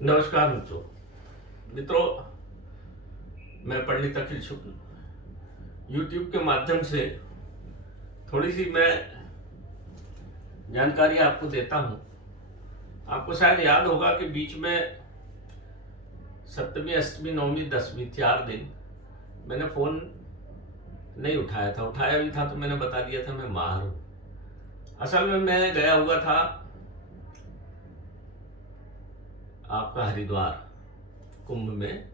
नमस्कार मित्रों। मित्रों, मैं पंडित अखिल शुक्ल यूट्यूब के माध्यम से थोड़ी सी मैं जानकारी आपको देता हूं। आपको शायद याद होगा कि बीच में सप्तमी, अष्टमी, नवमी, दसवीं 4 दिन मैंने फोन नहीं उठाया था। उठाया भी था तो मैंने बता दिया था मैं बाहर हूं। असल में मैं गया हुआ था आपका हरिद्वार कुंभ में।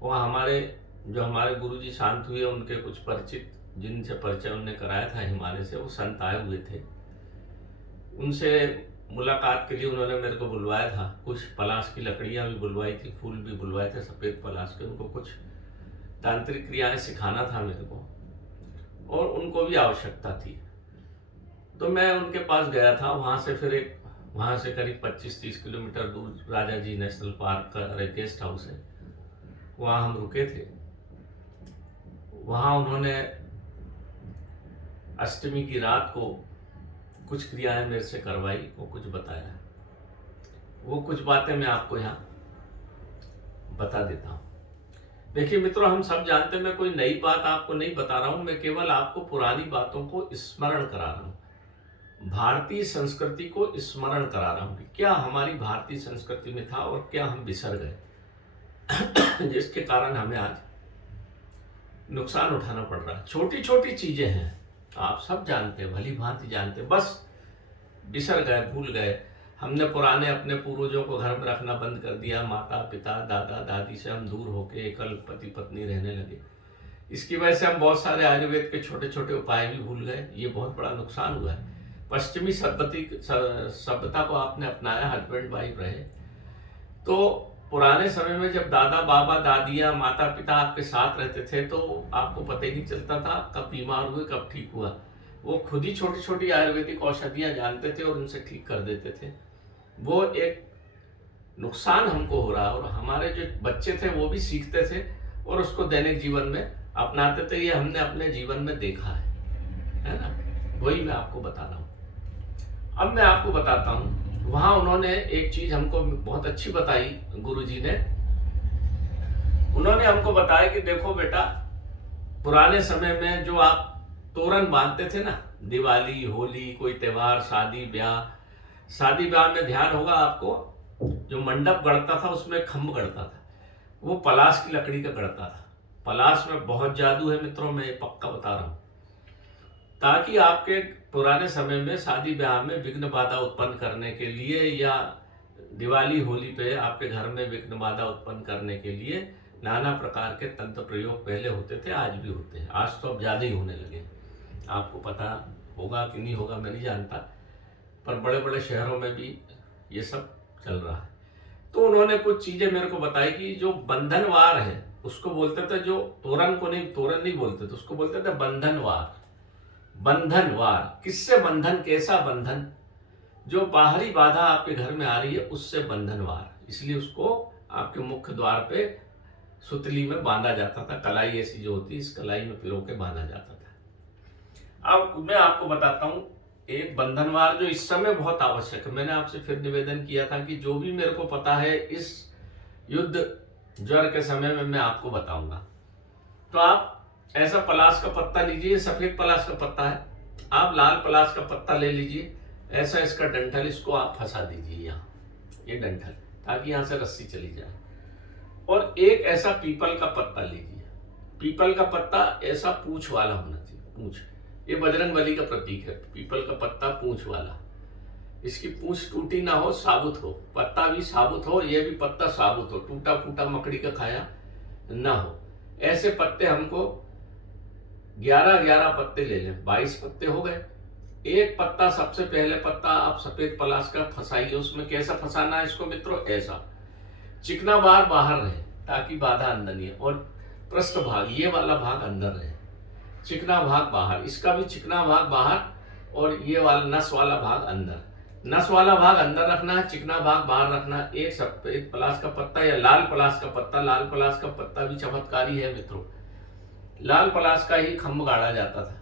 वहाँ हमारे गुरुजी शांत हुए, उनके कुछ परिचित जिनसे परिचय उन्होंने कराया था हिमालय से, वो संत आए हुए थे। उनसे मुलाकात के लिए उन्होंने मेरे को बुलवाया था। कुछ पलाश की लकड़ियाँ भी बुलवाई थी, फूल भी बुलवाए थे सफ़ेद पलाश के। उनको कुछ तांत्रिक क्रियाएं सिखाना था मेरे को, और उनको भी आवश्यकता थी। तो मैं उनके पास गया था। वहाँ से करीब 25-30 किलोमीटर दूर राजा जी नेशनल पार्क का एक गेस्ट हाउस है, वहाँ हम रुके थे। वहाँ उन्होंने अष्टमी की रात को कुछ क्रियाएं मेरे से करवाई, वो कुछ बताया। वो कुछ बातें मैं आपको यहाँ बता देता हूँ। देखिए मित्रों, हम सब जानते हैं, मैं कोई नई बात आपको नहीं बता रहा हूँ, मैं केवल आपको पुरानी बातों को स्मरण करा रहा हूँ, भारतीय संस्कृति को स्मरण करा रहा हूँ कि क्या हमारी भारतीय संस्कृति में था और क्या हम बिसर गए जिसके कारण हमें आज नुकसान उठाना पड़ रहा है। छोटी छोटी चीजें हैं, आप सब जानते हैं, भली भांति जानते हैं, बस बिसर गए, भूल गए। हमने पुराने अपने पूर्वजों को घर में रखना बंद कर दिया। माता पिता, दादा दादी से हम दूर होके एकल पति पत्नी रहने लगे। इसकी वजह से हम बहुत सारे आयुर्वेद के छोटे छोटे उपाय भी भूल गए। ये बहुत बड़ा नुकसान हुआ है। पश्चिमी सभ्यता को आपने अपनाया, हस्बैंड वाइफ रहे। तो पुराने समय में जब दादा बाबा दादियाँ माता पिता आपके साथ रहते थे तो आपको पता ही नहीं चलता था कब बीमार हुए कब ठीक हुआ। वो खुद ही छोटी छोटी आयुर्वेदिक औषधियाँ जानते थे और उनसे ठीक कर देते थे। वो एक नुकसान हमको हो रहा, और हमारे जो बच्चे थे वो भी सीखते थे और उसको दैनिक जीवन में अपनाते थे। ये हमने अपने जीवन में देखा है ना। वही मैं आपको बता रहा हूँ। अब मैं आपको बताता हूँ, वहां उन्होंने एक चीज हमको बहुत अच्छी बताई, गुरुजी ने। उन्होंने हमको बताया कि देखो बेटा, पुराने समय में जो आप तोरण बांधते थे ना, दिवाली, होली, कोई त्योहार, शादी ब्याह में ध्यान होगा आपको, जो मंडप गढ़ता था उसमें खम्भ गढ़ता था, वो पलाश की लकड़ी का गढ़ता था। पलाश में बहुत जादू है मित्रों, मैं पक्का बता रहा हूं, ताकि आपके पुराने समय में शादी ब्याह में विघ्न बाधा उत्पन्न करने के लिए, या दिवाली होली पे आपके घर में विघ्न बाधा उत्पन्न करने के लिए नाना प्रकार के तंत्र प्रयोग पहले होते थे, आज भी होते हैं। आज तो अब ज़्यादा ही होने लगे। आपको पता होगा कि नहीं होगा मैं नहीं जानता, पर बड़े बड़े शहरों में भी ये सब चल रहा है। तो उन्होंने कुछ चीज़ें मेरे को बताई कि जो बंधनवार है उसको बोलते थे, जो तोरण नहीं बोलते थे, उसको बोलते थे बंधनवार। बंधनवार किससे बंधन, कैसा बंधन? जो बाहरी बाधा आपके घर में आ रही है उससे बंधनवार। इसलिए उसको आपके मुख्य द्वार पे सुतली में बांधा जाता था। कलाई ऐसी जो होती है, इस कलाई में पिरो के बांधा जाता था। अब मैं आपको बताता हूं एक बंधनवार जो इस समय बहुत आवश्यक है। मैंने आपसे फिर निवेदन किया था कि जो भी मेरे को पता है इस युद्ध ज्वर के समय में मैं आपको बताऊंगा। तो आप ऐसा पलाश का पत्ता लीजिए, सफेद पलाश का पत्ता है, आप लाल पलाश का पत्ता ले लीजिए, ऐसा इसका डंठल, इसको आप फंसा दीजिए यहाँ, ये डंठल, ताकि यहाँ से रस्सी चली जाए। और एक ऐसा पीपल का पत्ता लीजिए। पीपल का पत्ता ऐसा पूंछ वाला होना चाहिए, पूंछ, ये बजरंगबली का प्रतीक है। पीपल का पत्ता पूंछ वाला, इसकी पूंछ टूटी ना हो, साबुत हो, पत्ता भी साबुत हो, ये भी पत्ता साबुत हो, टूटा फूटा मकड़ी का खाया ना हो। ऐसे पत्ते हमको 11-11 पत्ते ले लें, 22 पत्ते हो गए। एक पत्ता, सबसे पहले पत्ता आप सफेद पलाश का फंसाइए। उसमें कैसा फंसाना है इसको मित्रों, ऐसा चिकना बार बाहर रहे ताकि बाधा अंदर नहीं है, और पृष्ठ भाग, ये वाला भाग अंदर रहे, चिकना भाग बाहर, इसका भी चिकना भाग बाहर, और ये वाला नस वाला भाग अंदर। नस वाला भाग अंदर रखना है, चिकना भाग बाहर रखना है। एक सफेद पलाश का पत्ता या लाल पलाश का पत्ता, लाल पलाश का पत्ता भी चमत्कारी है मित्रों। लाल पलाश का ही खम्भ गाड़ा जाता था,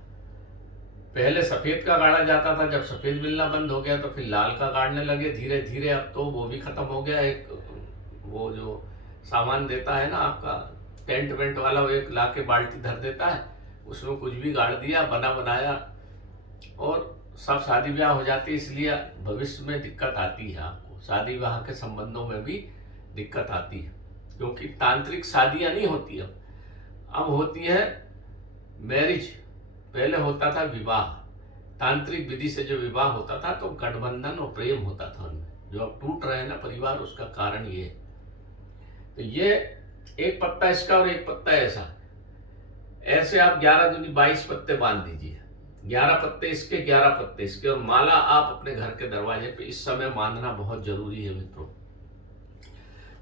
पहले सफेद का गाड़ा जाता था, जब सफेद मिलना बंद हो गया तो फिर लाल का गाड़ने लगे धीरे धीरे। अब तो वो भी खत्म हो गया, एक वो जो सामान देता है ना आपका टेंट वेंट वाला, वो एक लाके बाल्टी धर देता है, उसमें कुछ भी गाड़ दिया, बना बनाया, और सब शादी ब्याह हो जाती है। इसलिए भविष्य में दिक्कत आती है, आपको शादी ब्याह के संबंधों में भी दिक्कत आती है, क्योंकि तांत्रिक शादियां नहीं होती अब होती है मैरिज। पहले होता था विवाह, तांत्रिक विधि से जो विवाह होता था तो गठबंधन और प्रेम होता था उनमें। जो अब टूट रहे हैं ना परिवार, उसका कारण ये है। तो ये एक पत्ता इसका और एक पत्ता ऐसा, ऐसे आप 11 दूनी 22 पत्ते बांध दीजिए। 11 पत्ते इसके, 11 पत्ते इसके, और माला आप अपने घर के दरवाजे पे इस समय बांधना बहुत जरूरी है मित्रों।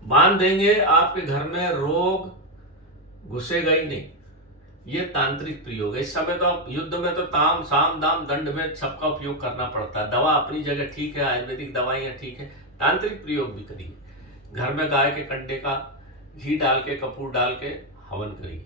बांध देंगे, आपके घर में रोग घुसेगा ही नहीं। ये तांत्रिक प्रयोग है। इस समय तो आप युद्ध में तो ताम साम दाम दंड में सबका उपयोग करना पड़ता है। दवा अपनी जगह ठीक है, आयुर्वेदिक दवाइयाँ ठीक है, तांत्रिक प्रयोग भी करिए। घर में गाय के कंडे का घी डाल के, कपूर डाल के हवन करिए।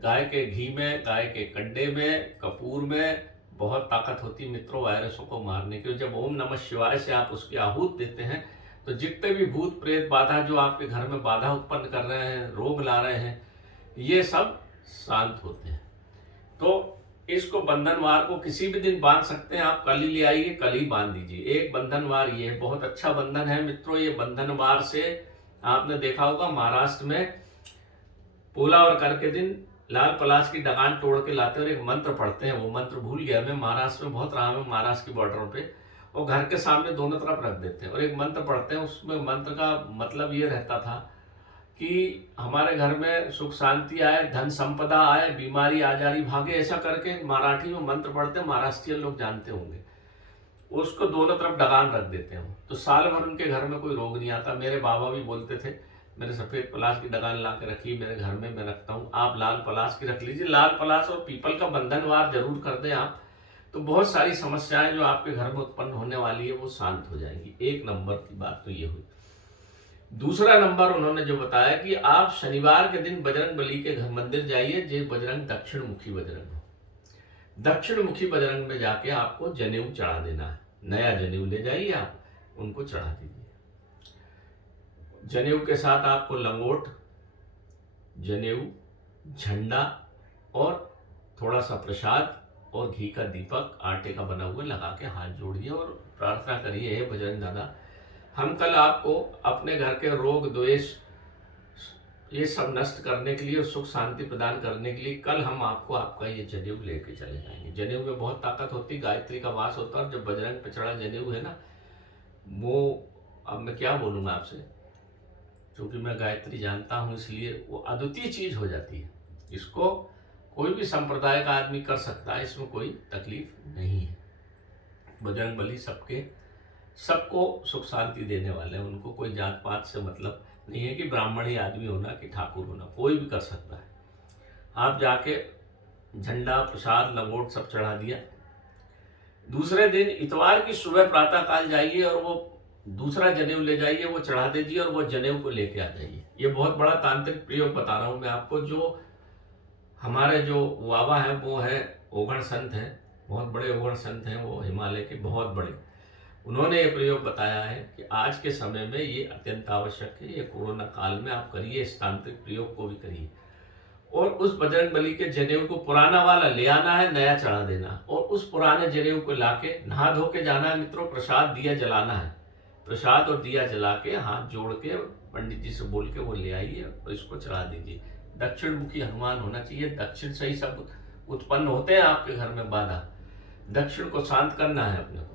गाय के घी में, गाय के कंडे में, कपूर में बहुत ताकत होती है मित्रों वायरसों को मारने की। जब ओम नमः शिवाय से आप उसकी आहूत देते हैं तो जितने भी भूत प्रेत बाधा जो आपके घर में बाधा उत्पन्न कर रहे हैं, रोग ला रहे हैं, ये सब शांत होते हैं। तो इसको बंधनवार को किसी भी दिन बांध सकते हैं आप। कल ही ले आइए, कल ही बांध दीजिए। एक बंधनवार ये बहुत अच्छा बंधन है मित्रों। ये बंधनवार से आपने देखा होगा महाराष्ट्र में पोला और कर के दिन लाल पलाश की डगान तोड़ के लाते हैं और एक मंत्र पढ़ते हैं। वो मंत्र भूल गया मैं, महाराष्ट्र में बहुत रहा मैं, महाराष्ट्र की बॉर्डरों पे, और घर के सामने दोनों तरफ रख देते हैं और एक मंत्र पढ़ते हैं। उसमें मंत्र का मतलब ये रहता था कि हमारे घर में सुख शांति आए, धन संपदा आए, बीमारी आजारी भागे, ऐसा करके मराठी में मंत्र पढ़ते हैं। महाराष्ट्रीय लोग जानते होंगे। उसको दोनों तरफ डगान रख देते हैं, तो साल भर उनके घर में कोई रोग नहीं आता। मेरे बाबा भी बोलते थे, मैंने सफेद पलाश की डगान ला के रखी मेरे घर में, मैं रखता हूँ, आप लाल पलाश की रख लीजिए। लाल पलाश और पीपल का बंधनवार जरूर कर दें आप, तो बहुत सारी समस्याएं जो आपके घर में उत्पन्न होने वाली है वो शांत हो जाएंगी। एक नंबर की बात तो ये हुई। दूसरा नंबर उन्होंने जो बताया कि आप शनिवार के दिन बजरंग बली के घर मंदिर जाइए, जो बजरंग दक्षिण मुखी बजरंग हो। दक्षिण मुखी बजरंग में जाके आपको जनेऊ चढ़ा देना है। नया जनेऊ ले जाइए, आप उनको चढ़ा दीजिए। जनेऊ के साथ आपको लंगोट, जनेऊ, झंडा और थोड़ा सा प्रसाद और घी का दीपक आटे का बना हुआ लगा के हाथ जोड़िए और प्रार्थना करिए, हे बजरंग दादा, हम कल आपको अपने घर के रोग द्वेष ये सब नष्ट करने के लिए और सुख शांति प्रदान करने के लिए कल हम आपको आपका ये जनेऊ लेके चले जाएंगे। जनेऊ में बहुत ताकत होती, गायत्री का वास होता है। और जब बजरंग पे चढ़ा जनेऊ है ना, वो अब मैं क्या बोलूँगा आपसे, क्योंकि मैं गायत्री जानता हूँ इसलिए वो अद्वितीय चीज हो जाती है। इसको कोई भी संप्रदाय का आदमी कर सकता है, इसमें कोई तकलीफ नहीं है। बजरंग बली सबको सुख शांति देने वाले हैं। उनको कोई जात पात से मतलब नहीं है कि ब्राह्मण ही आदमी होना कि ठाकुर होना, कोई भी कर सकता है। आप जाके झंडा, प्रसाद, लंगोट सब चढ़ा दिया। दूसरे दिन इतवार की सुबह प्रातः काल जाइए और वो दूसरा जनेऊ ले जाइए, वो चढ़ा दीजिए और वो जनेऊ को लेके आ जाइए। ये बहुत बड़ा तांत्रिक प्रयोग बता रहा हूँ मैं आपको। जो हमारे जो बाबा हैं वो है ओघड़ संत हैं, बहुत बड़े ओघड़ संत हैं, वो हिमालय के बहुत बड़े। उन्होंने ये प्रयोग बताया है कि आज के समय में ये अत्यंत आवश्यक है। ये कोरोना काल में आप करिए, इस तांत्रिक प्रयोग को भी करिए। और उस बजरंग बली के जनेऊ को पुराना वाला ले आना है, नया चढ़ा देना, और उस पुराने जनेऊ को लाके नहा धो के जाना है मित्रों। प्रसाद दिया जलाना है, प्रसाद और दिया जला के हाथ जोड़ के पंडित जी से बोल के वो ले आइए और इसको चढ़ा दीजिए। दक्षिण मुखी हनुमान होना चाहिए। दक्षिण से ही सब उत्पन्न होते हैं आपके घर में बाधा। दक्षिण को शांत करना है अपने को,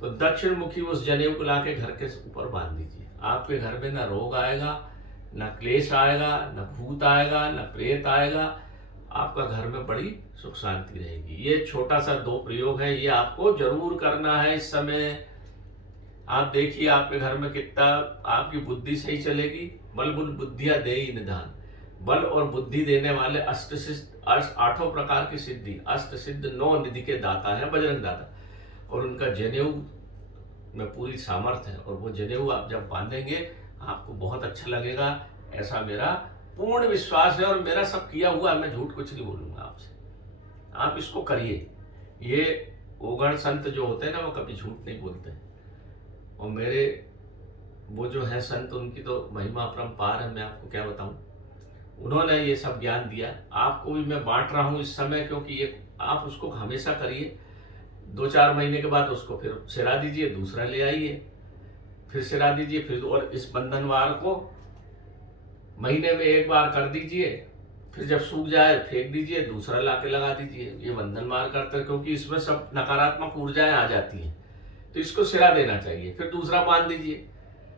तो दक्षिण मुखी उस जनेऊ को लाके घर के ऊपर बांध दीजिए। आपके घर में ना रोग आएगा, ना क्लेश आएगा, ना भूत आएगा, ना प्रेत आएगा। आपका घर में बड़ी सुख शांति रहेगी। ये छोटा सा 2 प्रयोग है, ये आपको जरूर करना है इस समय। आप देखिए आपके घर में कितना आपकी बुद्धि सही चलेगी। बल बुल बुद्धिया देहि निधान, बल और बुद्धि देने वाले अष्ट सिद्ध 8 प्रकार की सिद्धि, अष्ट सिद्ध 9 निधि के दाता है बजरंग दाता। और उनका जनेऊ में पूरी सामर्थ्य है। और वो जनेऊ आप जब बांधेंगे आपको बहुत अच्छा लगेगा, ऐसा मेरा पूर्ण विश्वास है। और मेरा सब किया हुआ है, मैं झूठ कुछ नहीं बोलूँगा आपसे। आप इसको करिए। ये ओघड़ संत जो होते हैं ना, वो कभी झूठ नहीं बोलते हैं। और मेरे वो जो है संत, उनकी तो महिमा अपरंपार है, मैं आपको क्या बताऊं। उन्होंने ये सब ज्ञान दिया, आपको भी मैं बांट रहा हूं इस समय, क्योंकि ये आप उसको हमेशा करिए। 2-4 महीने के बाद उसको फिर सिरा दीजिए, दूसरा ले आइए, फिर सिरा दीजिए, फिर और इस बंधनवार को महीने में एक बार कर दीजिए, फिर जब सूख जाए फेंक दीजिए, दूसरा लाके लगा दीजिए। ये बंधनवार करते, क्योंकि इसमें सब नकारात्मक ऊर्जाएं आ जाती हैं, तो इसको सिरा देना चाहिए, फिर दूसरा बांध दीजिए।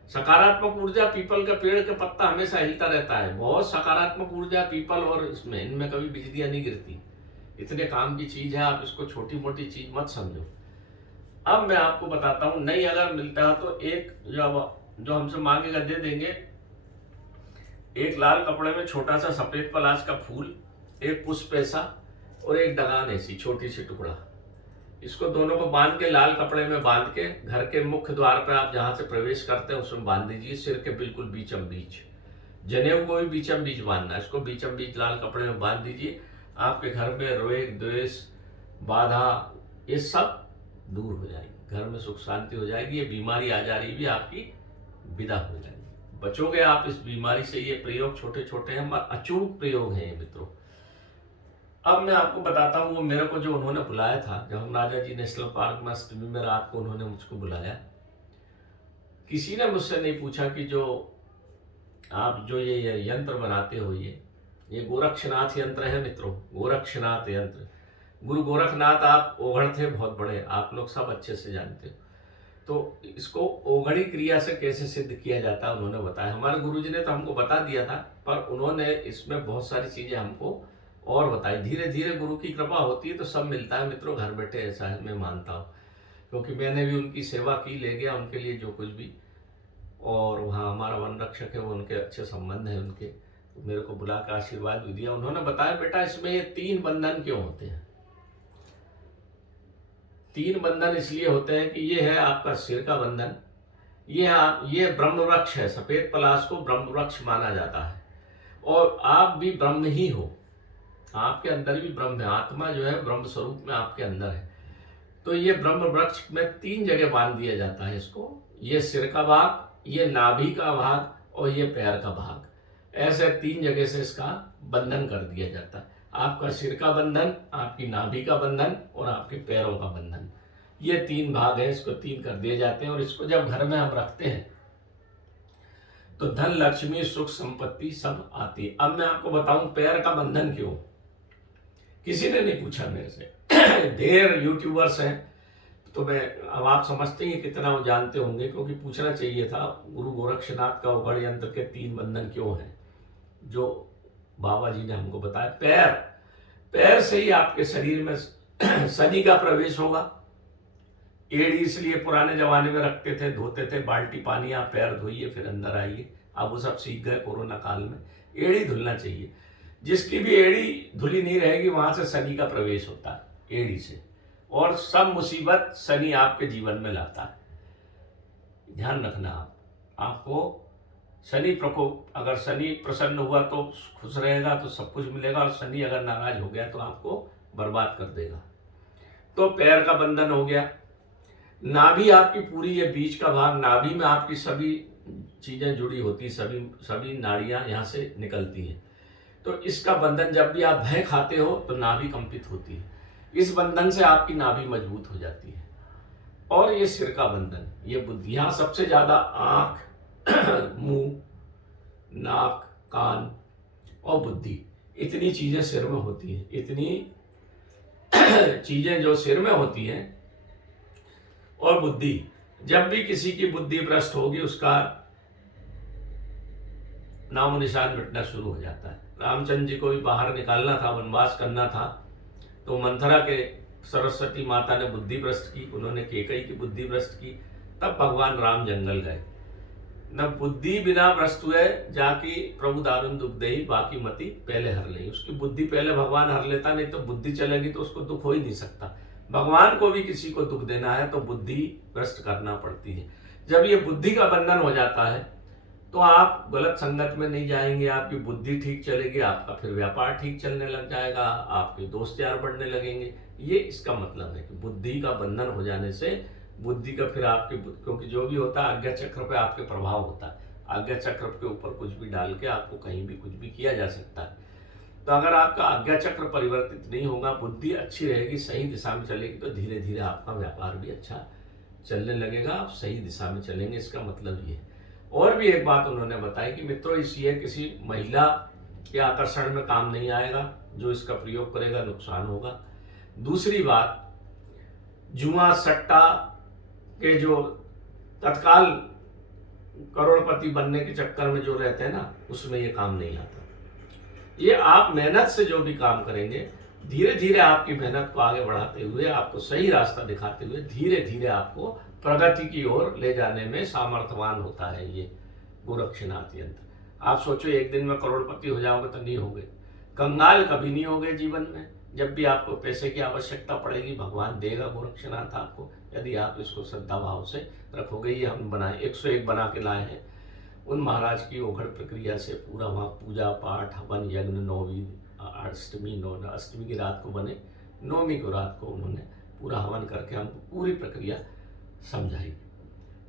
सकारात्मक ऊर्जा, पीपल का पेड़ का पत्ता हमेशा हिलता रहता है, बहुत सकारात्मक ऊर्जा पीपल, और इसमें इनमें कभी बिजलियां नहीं गिरती। इतने काम की चीज है, आप इसको छोटी मोटी चीज मत समझो। अब मैं आपको बताता हूं, नहीं अगर मिलता है तो एक जो हमसे मांगेगा दे देंगे। एक लाल कपड़े में छोटा सा सफेद पलाश का फूल, एक पुष्प ऐसा, और एक डगान ऐसी छोटी सी टुकड़ा। इसको दोनों को बांध के, लाल कपड़े में बांध के, घर के मुख्य द्वार पर आप जहां से प्रवेश करते हैं उसमें बांध दीजिए, सिर के बिल्कुल बीचम बीच। जनेऊ को भी बीचम बीच बांधना है, इसको बीचम बीच लाल कपड़े में बांध दीजिए। आपके घर में रोग, द्वेष, बाधा, ये सब दूर हो जाएगी, घर में सुख शांति हो जाएगी, ये बीमारी आ जा रही भी आपकी विदा हो जाएगी, बचोगे आप इस बीमारी से। ये प्रयोग छोटे छोटे हैं, मगर अचूक प्रयोग हैं ये मित्रों। अब मैं आपको बताता हूँ, वो मेरे को जो उन्होंने बुलाया था, जब हम राजा जी नेशनल पार्क में अष्टमी में रात को उन्होंने मुझको बुलाया, किसी ने मुझसे नहीं पूछा कि जो आप जो ये यंत्र बनाते हो, ये गोरक्षनाथ यंत्र है मित्रों, गोरक्षनाथ यंत्र। गुरु गोरखनाथ आप ओघड़ थे बहुत बड़े, आप लोग सब अच्छे से जानते हो। तो इसको ओघड़ी क्रिया से कैसे सिद्ध किया जाता है उन्होंने बताया। हमारे गुरुजी ने तो हमको बता दिया था, पर उन्होंने इसमें बहुत सारी चीजें हमको और बताई। धीरे धीरे गुरु की कृपा होती है तो सब मिलता है मित्रों, घर बैठे, ऐसा है, मैं मानता हूँ, क्योंकि मैंने भी उनकी सेवा की, ले गया उनके लिए जो कुछ भी, और वहाँ हमारा वन रक्षक है, वो उनके अच्छे संबंध है उनके, तो मेरे को बुला कर आशीर्वाद भी दिया। उन्होंने बताया, बेटा इसमें ये 3 बंधन क्यों होते हैं। 3 बंधन इसलिए होते हैं कि ये है आपका सिर का बंधन, ये ब्रह्म वृक्ष है, सफेद पलाश को ब्रह्म वृक्ष माना जाता है, और आप भी ब्रह्म ही हो, आपके अंदर भी ब्रह्म है, आत्मा जो है ब्रह्म स्वरूप में आपके अंदर है। तो ये ब्रह्म वृक्ष में 3 जगह बांध दिया जाता है इसको, ये सिर का भाग, ये नाभि का भाग, और ये पैर का भाग, ऐसे 3 जगह से इसका बंधन कर दिया जाता है। आपका सिर का बंधन, आपकी नाभि का बंधन, और आपके पैरों का बंधन, ये 3 भाग है, इसको 3 कर दिए जाते हैं। और इसको जब घर में हम रखते हैं तो धन, लक्ष्मी, सुख, संपत्ति सब आती है। अब मैं आपको बताऊं पैर का बंधन क्यों, किसी ने नहीं पूछा मेरे से। ढेर यूट्यूबर्स हैं, तो मैं, अब आप समझते हैं कितना वो जानते होंगे, क्योंकि पूछना चाहिए था। गुरु गोरक्षनाथ का ओघड़ यंत्र के 3 बंधन क्यों हैं, जो बाबा जी ने हमको बताया। पैर से ही आपके शरीर में शनि का प्रवेश होगा। एड़ी इसलिए पुराने जमाने में रखते थे, धोते थे, बाल्टी पानी, आप पैर धोइए फिर अंदर आइए। अब वो सब सीख गए कोरोना काल में, एड़ी धुलना चाहिए। जिसकी भी एड़ी धुली नहीं रहेगी वहां से शनि का प्रवेश होता है, एड़ी से, और सब मुसीबत शनि आपके जीवन में लाता है। ध्यान रखना, आपको शनि प्रकोप, अगर शनि प्रसन्न हुआ तो खुश रहेगा तो सब कुछ मिलेगा, और शनि अगर नाराज हो गया तो आपको बर्बाद कर देगा। तो पैर का बंधन हो गया। नाभि आपकी पूरी, ये बीच का भाग, नाभि में आपकी सभी चीजें जुड़ी होती, सभी नाड़ियां यहां से निकलती हैं। तो इसका बंधन, जब भी आप भय खाते हो तो नाभि कंपित होती है, इस बंधन से आपकी नाभि मजबूत हो जाती है। और ये सिर का बंधन, ये बुद्धि, यहां सबसे ज्यादा आंख, मुंह, नाक, कान और बुद्धि, इतनी चीजें सिर में होती हैं। इतनी चीजें जो सिर में होती हैं, और बुद्धि, जब भी किसी की बुद्धि भ्रष्ट होगी उसका नामो निशान मिटना शुरू हो जाता है। रामचंद्र जी को भी बाहर निकालना था, वनवास करना था, तो मंथरा के सरस्वती माता ने बुद्धि भ्रष्ट की, उन्होंने केकई की बुद्धि भ्रष्ट की, तब भगवान राम जंगल गए। न बुद्धि बिना भ्रष्ट हुए जाकी प्रभु दारुण दुख दे, बाकी मति पहले हर ले। उसकी बुद्धि पहले भगवान हर लेता, नहीं तो बुद्धि चलेगी तो उसको दुख हो ही नहीं सकता। भगवान को भी किसी को दुख देना है तो बुद्धि भ्रष्ट करना पड़ती है। जब ये बुद्धि का बंधन हो जाता है तो आप गलत संगत में नहीं जाएंगे, आपकी बुद्धि ठीक चलेगी, आपका फिर व्यापार ठीक चलने लग जाएगा, आपके दोस्त यार बढ़ने लगेंगे। ये इसका मतलब है कि बुद्धि का बंधन हो जाने से बुद्धि का फिर आपके, क्योंकि जो भी होता है आज्ञा चक्र पे आपके प्रभाव होता है। आज्ञा चक्र के ऊपर कुछ भी डाल के आपको कहीं भी कुछ भी किया जा सकता है। तो अगर आपका आज्ञा चक्र परिवर्तित नहीं होगा, बुद्धि अच्छी रहेगी, सही दिशा में चलेगी, तो धीरे धीरे आपका व्यापार भी अच्छा चलने लगेगा, आप सही दिशा में चलेंगे। इसका मतलब ये है। और भी एक बात उन्होंने बताई कि मित्रों, इस ये किसी महिला के आकर्षण में काम नहीं आएगा, जो इसका प्रयोग करेगा नुकसान होगा। दूसरी बात, जुआ सट्टा के जो तत्काल करोड़पति बनने के चक्कर में जो रहते हैं ना, उसमें ये काम नहीं आता। ये आप मेहनत से जो भी काम करेंगे, धीरे धीरे आपकी मेहनत को आगे बढ़ाते हुए, आपको सही रास्ता दिखाते हुए, धीरे धीरे आपको प्रगति की ओर ले जाने में सामर्थ्यवान होता है ये गोरक्षनाथ यंत्र। आप सोचो एक दिन में करोड़पति हो जाओगे तो नहीं होगे, कंगाल कभी नहीं होगे जीवन में। जब भी आपको पैसे की आवश्यकता पड़ेगी, भगवान देगा गोरक्षनाथ आपको, यदि आप इसको श्रद्धा भाव से रखोगे। ये हम बनाए 101 बना के लाए हैं, उन महाराज की ओघड़ प्रक्रिया से पूरा वहाँ पूजा पाठ हवन यज्ञ, नौवीं अष्टमी की रात को बने, नौवीं को रात को उन्होंने पूरा हवन करके हमको पूरी प्रक्रिया समझाई।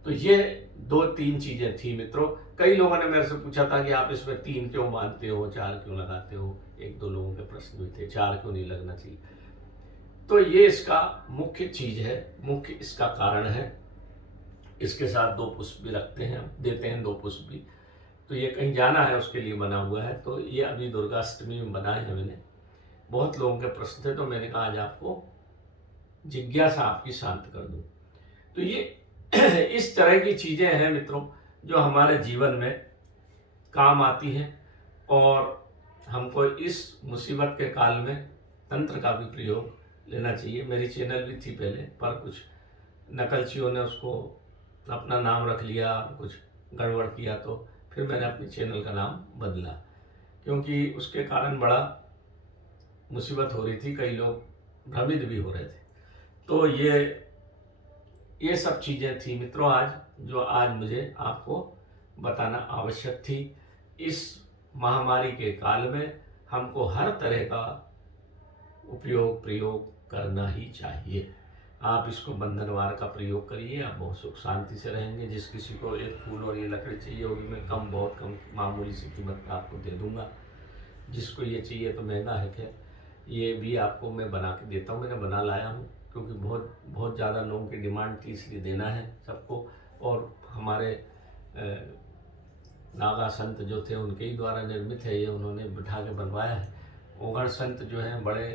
तो ये 2-3 चीजें थी मित्रों। कई लोगों ने मेरे से पूछा था कि आप इसमें 3 क्यों बांधते हो, 4 क्यों लगाते हो। 1-2 लोगों के प्रश्न भी थे, 4 क्यों नहीं लगना चाहिए। तो ये इसका मुख्य चीज है, मुख्य इसका कारण है। इसके साथ 2 पुष्प भी रखते हैं, देते हैं 2 पुष्प भी। तो ये कहीं जाना है उसके लिए बना हुआ है। तो ये अभी दुर्गाष्टमी में बनाए हैं मैंने। बहुत लोगों के प्रश्न थे, तो मैंने कहा आज आपको जिज्ञासा आपकी शांत कर दूं। तो ये इस तरह की चीजें हैं मित्रों, जो हमारे जीवन में काम आती हैं, और हमको इस मुसीबत के काल में तंत्र का भी प्रयोग लेना चाहिए। मेरी चैनल भी थी पहले, पर कुछ नकलचियों ने उसको अपना नाम रख लिया, कुछ गड़बड़ किया, तो फिर मैंने अपने चैनल का नाम बदला, क्योंकि उसके कारण बड़ा मुसीबत हो रही थी, कई लोग भ्रमित भी हो रहे थे। तो ये सब चीज़ें थी मित्रों आज, जो आज मुझे आपको बताना आवश्यक थी। इस महामारी के काल में हमको हर तरह का उपयोग प्रयोग करना ही चाहिए। आप इसको बंधनवार का प्रयोग करिए, आप बहुत सुख शांति से रहेंगे। जिस किसी को एक फूल और ये लकड़ी चाहिए होगी, मैं बहुत कम मामूली सी कीमत पर आपको दे दूंगा। जिसको ये चाहिए तो महंगा है, खैर ये भी आपको मैं बना के देता हूँ। मैंने बना लाया हूँ, क्योंकि बहुत ज़्यादा लोगों की डिमांड थी, इसलिए देना है सबको। और हमारे नागा संत जो थे, उनके ही द्वारा निर्मित है ये, उन्होंने बिठा के बनवाया है। ओघड़ संत जो हैं बड़े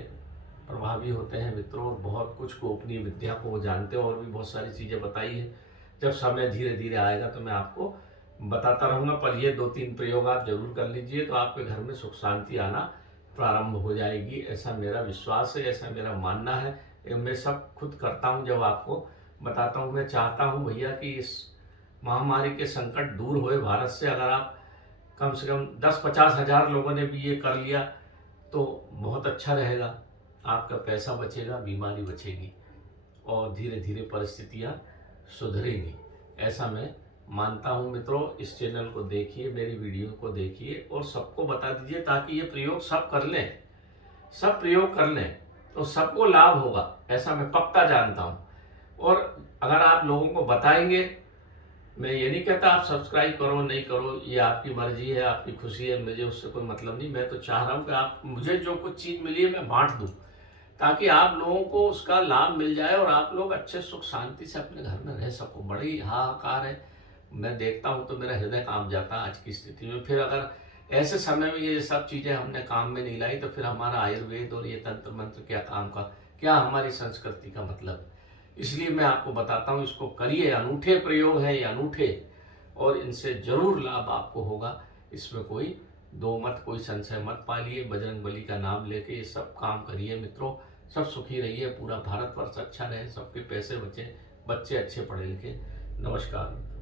प्रभावी होते हैं मित्रों, बहुत कुछ गोपनीय विद्या को वो जानते हैं, और भी बहुत सारी चीज़ें बताई है। जब समय धीरे धीरे आएगा तो मैं आपको बताता रहूँगा, पर ये 2-3 प्रयोग आप जरूर कर लीजिए, तो आपके घर में सुख शांति आना प्रारंभ हो जाएगी। ऐसा मेरा विश्वास है, ऐसा मेरा मानना है। मैं सब खुद करता हूँ, जब आपको बताता हूँ। मैं चाहता हूँ भैया कि इस महामारी के संकट दूर होए भारत से। अगर आप कम से कम 10-50 हज़ार लोगों ने भी ये कर लिया तो बहुत अच्छा रहेगा। आपका पैसा बचेगा, बीमारी बचेगी, और धीरे धीरे परिस्थितियाँ सुधरेंगी, ऐसा मैं मानता हूँ मित्रों। इस चैनल को देखिए, मेरी वीडियो को देखिए, और सबको बता दीजिए, ताकि ये प्रयोग सब कर लें, सब प्रयोग कर लें, तो सबको लाभ होगा, ऐसा मैं पक्का जानता हूँ। और अगर आप लोगों को बताएंगे, मैं ये नहीं कहता आप सब्सक्राइब करो नहीं करो, ये आपकी मर्जी है, आपकी खुशी है, मुझे उससे कोई मतलब नहीं। मैं तो चाह रहा हूँ कि आप, मुझे जो कुछ चीज़ मिली है मैं बांट दूँ, ताकि आप लोगों को उसका लाभ मिल जाए, और आप लोग अच्छे सुख शांति से अपने घर में रह सको। बड़ी हाहाकार है, मैं देखता हूँ तो मेरा हृदय कांप जाता है आज की स्थिति में। फिर अगर ऐसे समय में ये सब चीज़ें हमने काम में नहीं लाई, तो फिर हमारा आयुर्वेद और ये तंत्र मंत्र क्या काम का, क्या हमारी संस्कृति का मतलब। इसलिए मैं आपको बताता हूँ, इसको करिए। अनूठे प्रयोग हैं ये, अनूठे, और इनसे जरूर लाभ आपको होगा। इसमें कोई दो मत, कोई संशय मत पालिए। बजरंग बली का नाम लेके ये सब काम करिए मित्रों। सब सुखी रहिए, पूरा भारतवर्ष अच्छा रहे, सबके पैसे बचे, बच्चे अच्छे पढ़े लिखे। नमस्कार।